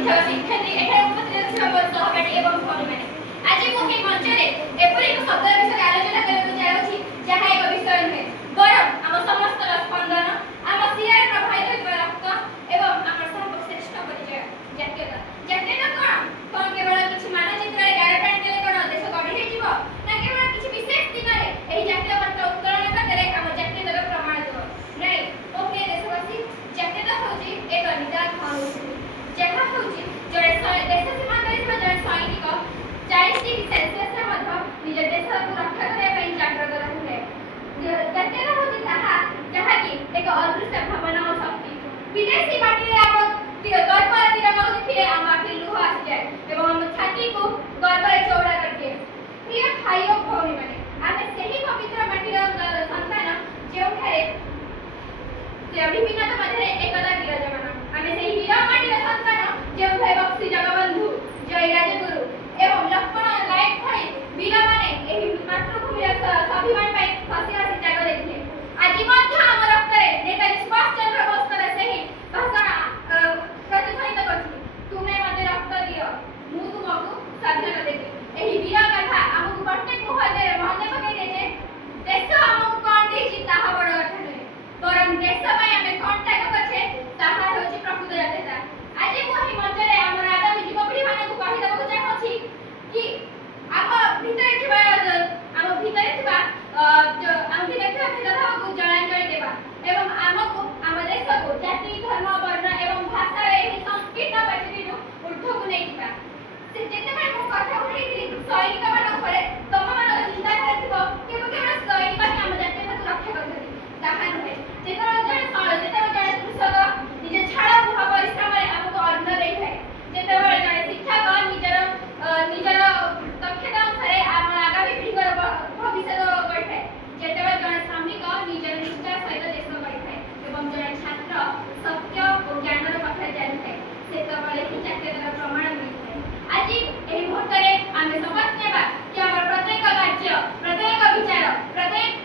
ଶିକ୍ଷକ ଶିକ୍ଷୟିତ୍ରୀ ଏଠାରେ ଉପସ୍ଥିତ ଥିବା ମୋର ସହପାଠୀ ଏବଂ ଭଉଣୀମାନେ ଆଜି ମୁଁ ଏହି ମଞ୍ଚରେ ଏପରି ଏକ ଶବ୍ଦ ବିଷୟରେ ଆଲୋଚନା କରିବାକୁ ଯାଉଛି ଯାହା ଏକ ବିଷୟ ନୁହେଁ ବରଂ ଆମ ସମସ୍ତର ସ୍ପନ୍ଦନ ଆମ ଶିରାରେ ପ୍ରବାହିତ ହେଉଥିବା ରକ୍ତ ଏବଂ ଆମର ସର୍ବଶ୍ରେଷ୍ଠ ପରିଚୟ ଜାତୀୟତା। ଜାତୀୟତା କଣ କେବଳ କିଛି ମାନଚିତ୍ରରେ ଗାର ଟାଣିଦେଲେ କଣ ଦେଶ ଗଢ଼ି ହେଇଯିବ ନା କେବଳ କିଛି ବିଶେଷ ଦିନରେ ଏହି ଜାତୀୟ ପତାକା ଉତ୍ତୋଳନ କରିଦେଲେ ଆମ ଜାତୀୟତାର ପ୍ରମାଣ ଦେବ? ନାଇଁ ଓ ପ୍ରିୟ ଦେଶବାସୀ, ଜାତୀୟତା ହେଉଛି ଏକ ନିଦାନ ଅନୁଭୂତି ଯାହା ହେଉଛି ଜଣେ ଦେଶ ସୀମାନ୍ତରେ ଥିବା ଜଣେ ସୈନିକ 40 ଡିଗ୍ରୀ ସେଲସିୟସରେ ମଧ୍ୟ ନିଜ ଦେଶକୁ ରକ୍ଷା କରିବା ପାଇଁ ଜାଗ୍ରତ ରହିଥାଏ। ଜାତୀୟତା ହେଉଛି ତାହା ଯାହାକି ଏକ ଅଦୃଶ୍ୟ ଭାବନା ଓ ଶକ୍ତି। ବିଦେଶୀ ମାଟିରେ ଆମ ଗର୍ବର ତିରଙ୍ଗାକୁ ଦେଖିଲେ ଆମ ଆଖିରେ ଲୁହ ଆସିଯାଏ ଏବଂ ଆମ ଛାତିକୁ ଗର୍ବରେ ଚଉଡ଼ା କରିଦିଏ। ପ୍ରିୟ ଭାଇ ଓ ଭଉଣୀମାନେ, ଆମେ ସେହି ପବିତ୍ର ମାଟିର ସନ୍ତାନ ଯେଉଁଠାରେ ବିଭିନ୍ନତା ମଧ୍ୟରେ ଏକତା ବିରାଜମାନ। ଆମେ ସେହି ହୀର ମାଟିର ସନ୍ତାନ ଯେଉଁଠାରେ ବକ୍ସି ଜଗବନ୍ଧୁ, ଜୟୀ ରାଜଗୁରୁ ଏବଂ ଲକ୍ଷ୍ମଣ ନାୟକ ଭଳି ବୀରମାନେ ଏହି ମାତୃଭୂମିର ସ୍ୱାଭିମାନ ପାଇଁ ହସି ହସି ତ୍ୟାଗ ଦେଇଥିଲେ। ଆଜି ମଧ୍ୟ ଆମ ରକ୍ତରେ ନେତାଜୀ ସୁଭାଷ ଚନ୍ଦ୍ର ବୋଷଙ୍କର ସେହି ଭାଷଣ ପ୍ରତିଧ୍ୱନିତ କରୁଛି, ତୁମେ ମୋତେ ରକ୍ତ ଦିଅ, ମୁଁ ତୁମକୁ ସ୍ୱାଧୀନତା ଦେବି। ଏହି ବୀର ଗାଥା ଆମକୁ ପ୍ରତ୍ୟେକ ମୁହୂର୍ତ୍ତରେ ମନେ ପକାଇଦିଏ ଯେ ଦେଶ ଆମକୁ କ'ଣ ଦେଇଛି ତାହା ବଡ଼ କଥା ନୁହେଁ, ବରଂ ଦେଶ ପାଇଁ ଆମେ କ'ଣ ତ୍ୟାଗ କରିଛେ ତାହା ହେଉଛି ପ୍ରକୃତ ଜାତୀୟତା। ଆଜି ମୁଁ ଏହି ମଞ୍ଚରେ ଆମର ଆଗାମୀ ଯୁବପିଢ଼ିମାନଙ୍କୁ କହିଦେବାକୁ ଚାହୁଁଛି କି ଆମ ଭିତରେ ଥିବା ଭେଦଭାବକୁ ଜଳାଞ୍ଜଳି ଦେବା ଏବଂ ଆମକୁ ଆମ ଦେଶକୁ ଜାତି, ଧର୍ମ, ବର୍ଣ୍ଣ ଏବଂ ଭାଷାର ଏହି ସଂକୀର୍ଣ୍ଣ ପାଚେରୀରୁ ଊର୍ଦ୍ଧ୍ୱକୁ ନେଇଯିବା। ଯେତେବେଳେ ମୁଁ କଥା ଉଠେଇଥିଲି ସୈନିକମାନଙ୍କ ଉପରେ, ତମମାନଙ୍କ ଚିନ୍ତାଧାରା ଥିବ କେବଳ ସୈନିକ ହିଁ ଆମ ଜାତୀୟତାକୁ ରକ୍ଷା କରୁଛନ୍ତି, ତାହା ନୁହେଁ। ଯେତେବେଳେ ଜଣେ କୃଷକ ନିଜ ଝାଳ ବୁହ ପରିଶ୍ରମରେ ଆମକୁ ଅନ୍ନ ଦେଇଥାଏ, ଯେତେବେଳେ ଜଣେ ଶିକ୍ଷକ ନିଜର ଦକ୍ଷତା ଅନୁସାରେ ଆମ ଆଗାମୀ ପିଢ଼ିଙ୍କର ଭବିଷ୍ୟତ ଗଢ଼ିଥାଏ, ଯେତେବେଳେ ଜଣେ ଶ୍ରମିକ ନିଜର ନିଷ୍ଠା ସହିତ ଦେଶ ଗଢ଼ିଥାଏ ଏବଂ ଜଣେ ଛାତ୍ର ସତ୍ୟ ଓ ଜ୍ଞାନର ପଥରେ ଚାଲିଥାଏ, ସେତେବେଳେ ହିଁ ଜାତୀୟତାର ପ୍ରମାଣ ମିଳିଥାଏ। ଆଜି ଏହି ମୁହୂର୍ତ୍ତରେ ଆମେ ଶପଥ ନେବା କି ଆମର ପ୍ରତ୍ୟେକ କାର୍ଯ୍ୟ, ପ୍ରତ୍ୟେକ ବିଚାର,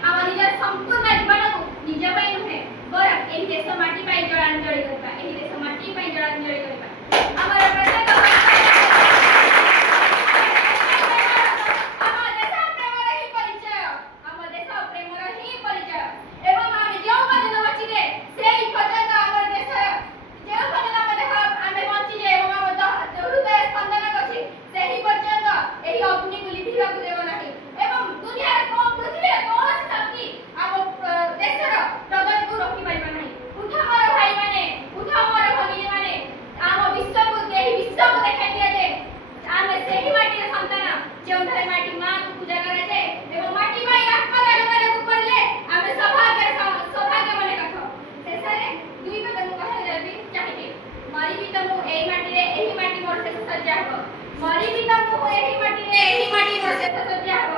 ଆମ ନିଜର ସମ୍ପୂର୍ଣ୍ଣ ଜୀବନକୁ ନିଜ ପାଇଁ ନୁହେଁ ବରଂ ଏହି ଦେଶ ମାଟି ପାଇଁ ଜଳାଞ୍ଜଳି କରିବା, ଏହି ଦେଶ ମାଟି ପାଇଁ ଜଳାଞ୍ଜଳି କରିବା। ଆମର ପ୍ରତ୍ୟେକ मरी भी तो ଏହି ମାଟିରେ ଏହି ମାଟି ମୋର ଶେଷ ଶଯ୍ୟା ହେବ।